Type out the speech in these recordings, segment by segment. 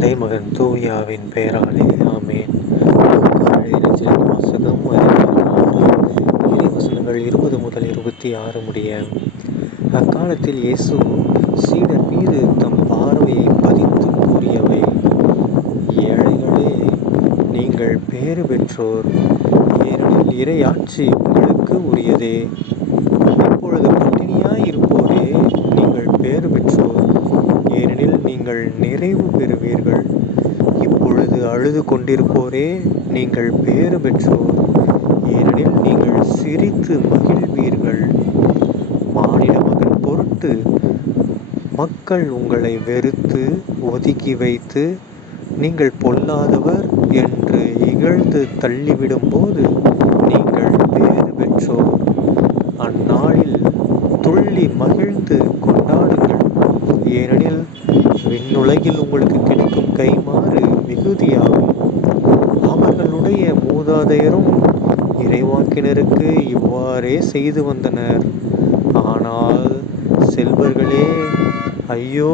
தந்தை மகன் தூயாவின் பெயராலே ஆமேன். வாசகம் இறைவசனங்கள் 20 முதல் 26 முடிய. அக்காலத்தில் இயேசு சீடர் மீது தம் பார்வையை பதித்து கூறியவை: ஏழைகளே, நீங்கள் பேறு பெற்றோர், ஏனெனில் இறையாட்சி உங்களுக்கு உரியதே. இப்பொழுது பட்டினியாய் இருப்போரே, நீங்கள் பேறு பெற்றோர், ஏனெனில் நீங்கள் நிறைவு பெறுவீர்கள். இப்பொழுது அழுது கொண்டிருப்போரே, நீங்கள் பேறு பெற்றோர், ஏனெனில் நீங்கள் சிரித்து மகிழ்வீர்கள். மானிட மகன் பொருட்டு மக்கள் உங்களை வெறுத்து ஒதுக்கி வைத்து, நீங்கள் பொல்லாதவர் என்று இகழ்ந்து தள்ளிவிடும்போது நீங்கள் பேறு பெற்றோர். அந்நாளில் துள்ளி மகிழ்ந்து கொண்டாடுங்கள், ஏனெனில் விண்ணுலகில் உங்களுக்கு கிடைக்கும் கைமாறு மிகுதியாகும். அவர்களுடைய மூதாதையரும் இறைவாக்கினருக்கு இவ்வாறே செய்து வந்தனர். ஆனால் செல்வர்களே, ஐயோ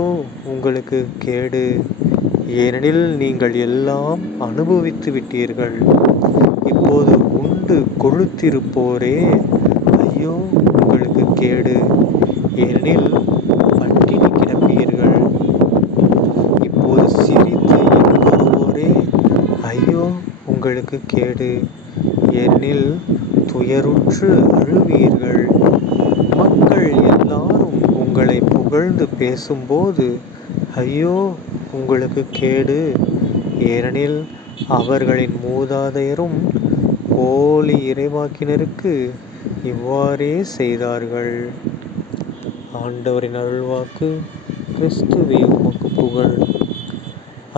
உங்களுக்கு கேடு, ஏனெனில் நீங்கள் எல்லாம் அனுபவித்து விட்டீர்கள். இப்போது உண்டு கொழுத்திருப்போரே, ஐயோ உங்களுக்கு கேடு, ஏனெனில் பட்டினி கிடப்பீர்கள். இப்போது சிரித்து இன்புறுவோரே, ஐயோ உங்களுக்கு கேடு, ஏனெனில் துயருற்று அழுவீர்கள். மக்கள் எல்லாரும் உங்களை புகழ்ந்து பேசும்போது ஐயோ உங்களுக்கு கேடு, ஏனெனில் அவர்களின் மூதாதையரும் போலி இறைவாக்கினருக்கு இவ்வாறே செய்தார்கள். ஆண்டவரின் அருள்வாக்கு. கிறிஸ்துவே உமக்கு புகழ்.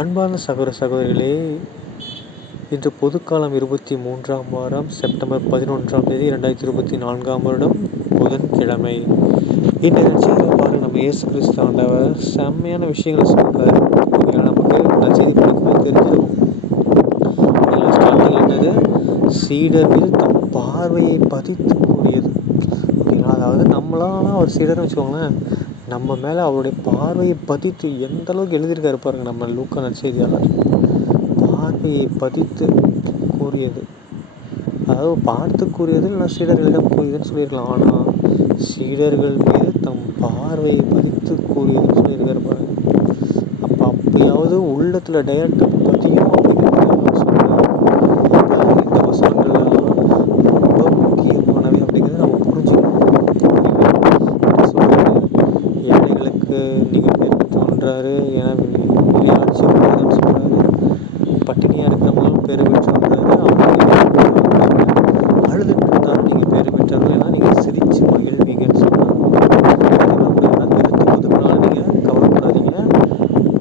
அன்பார்ந்த சகோதர சகோதரிகளே, இன்று பொதுக்காலம் 23ஆம் வாரம் செப்டம்பர் 11ஆம் தேதி 2024ஆம் வருடம் புதன்கிழமை. இந்த நற்செய்தியை பாருங்கள், நம்ம இயேசு கிறிஸ்து ஆண்டவர் செம்மையான விஷயங்களை சொல்கிறார். நமக்கு நற்செய்தி படிக்கும்போது தெரிஞ்சிருக்கும். ஸ்டார்டிங் என்னது? சீடர் மீது தம் பார்வையை பதித்து கூறியது. ஓகேங்களா? அதாவது நம்மளாம் ஒரு சீடர்னு வச்சுக்கோங்களேன், நம்ம மேலே அவருடைய பார்வையை பதித்து எந்த அளவுக்கு எழுதியிருக்காரு பாருங்க. நம்ம லூக்கா நற்செய்தியாளர் பார்வையை பதித்து கூறியது, அதாவது பார்த்து கூறியது இல்லை சீடர்களிடம் கூறியதுன்னு சொல்லியிருக்கலாம். ஆனால் சீடர்கள் மீது தம் பார்வையை பதித்து கூறியதுன்னு சொல்லியிருக்காரு பாருங்க. அப்பயாவது உள்ளத்தில் டைரக்டாக பதியும் அப்படிங்கிறத சொல்கிறார். இந்த வசனங்கள்லாம் ரொம்ப முக்கியமானவை அப்படிங்கிறத நம்ம புரிஞ்சுக்கணும். சொல்கிறாரு, ஏழைகளுக்கு நீங்கள் பேர் பெற்றோன்றாரு, ஏன்னா விளையாட்சி உள்ளதுன்னு சொல்கிறாரு. பட்டினியாக இருக்கிறவங்களும் பேர் பெற்றோன்றாரு. அழுதுட்டு இருந்தாலும் நீங்கள் பேர் பெற்றவங்க, ஏன்னா நீங்கள் சிரித்து மகிழ்வீங்கன்னு சொன்னாங்க. வெறுத்து ஒதுக்குனால நீங்கள் கவலைப்படாதீங்க,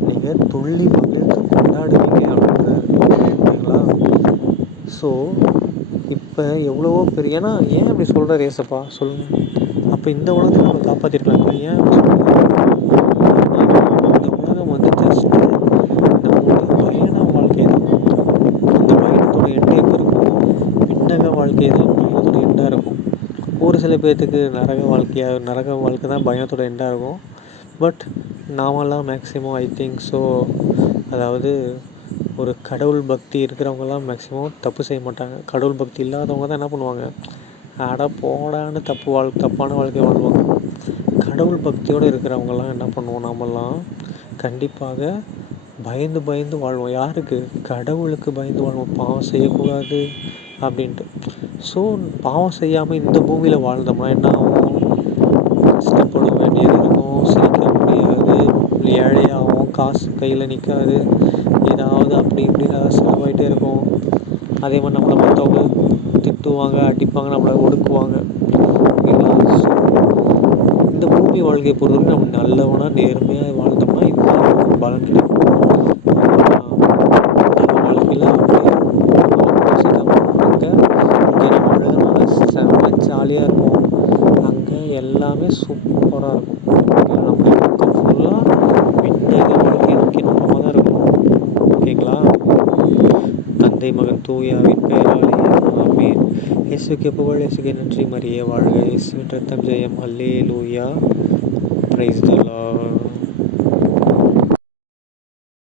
நீங்கள் துள்ளி மகிழ்ந்து கொண்டாடுவீங்க அப்படின்றாரு. ஓகேங்களா? ஸோ இப்போ எவ்வளவோ பெரிய, ஏன்னா ஏன் அப்படி சொல்கிறார் ஏசப்பா சொல்லுங்கள்? அப்போ இந்த உலகத்தை நம்ம காப்பாற்றிருக்கலாங்க. ஏன் அப்படி சொல்கிறாங்க? இந்த உலகம் வந்து ஜஸ்ட் நம்மளோட பயண வாழ்க்கை தான். அந்த பயணத்தோட எண்டு எங்கே இருக்கும்? விண்ணக வாழ்க்கை தான் பயணத்தோட எண்டாக இருக்கும். ஒரு சில பேர்த்துக்கு நரக வாழ்க்கை தான் பயணத்தோட எண்டாக இருக்கும். பட் நாமெல்லாம் மேக்ஸிமம் ஐ திங்க் ஸோ, அதாவது ஒரு கடவுள் பக்தி இருக்கிறவங்கலாம் மேக்ஸிமம் தப்பு செய்ய மாட்டாங்க. கடவுள் பக்தி இல்லாதவங்க தான் என்ன பண்ணுவாங்க? அட போடான்னு தப்பான வாழ்க்கை வாழ்வாங்க. கடவுள் பக்தியோடு இருக்கிறவங்கலாம் என்ன பண்ணுவோம்? நாமெல்லாம் கண்டிப்பாக பயந்து வாழ்வோம். யாருக்கு? கடவுளுக்கு பயந்து வாழ்வோம். பாவம் செய்யக்கூடாது அப்படின்ட்டு. ஸோ பாவம் செய்யாமல் இந்த பூமியில் வாழ்ந்தோம்னா என்ன ஆகும்? கஷ்டப்பட வேண்டியது இருக்கும், சிரிக்க முடியாது, ஏழையாகவும், காசு கையில் நிற்காது, ஏதாவது அப்படி இப்படி செலவாயிட்டே இருக்கும். அதே மாதிரி நம்மளை மற்றவங்க திட்டுவாங்க, அடிப்பாங்க, நம்மளை ஒடுக்குவாங்க. ஓகேங்களா? ஸோ இந்த பூமி வாழ்க்கையை பொறுத்தவரைக்கும் நம்ம நல்லவனாக நேர்மையாக வாழ்ந்தோம்னா இந்த பலன் கிடைக்கும். நல்ல வாழ்க்கையில் அப்படியே ஆப்போசிட்டாக அங்கே நம்ம அழுதுனால செம்ம ஜாலியாக இருக்கும். அங்கே எல்லாமே சூப்பராக இருக்கும். நம்ம பக்கம் ஃபுல்லாக விண்ணக வாழ்க்கையை நோக்கி நம்ம தான் இருக்கணும். ஓகேங்களா? தந்தை மகன் தூயாவின் பெயராலே ஆமென். இயேசுக்கே புகழ், இயேசுக்கே நன்றி, மரியே வாழ்க, இயேசுவின் ரத்தம் ஜெயம், அல்லேலூயா, பிரைஸ் தி லார்ட்.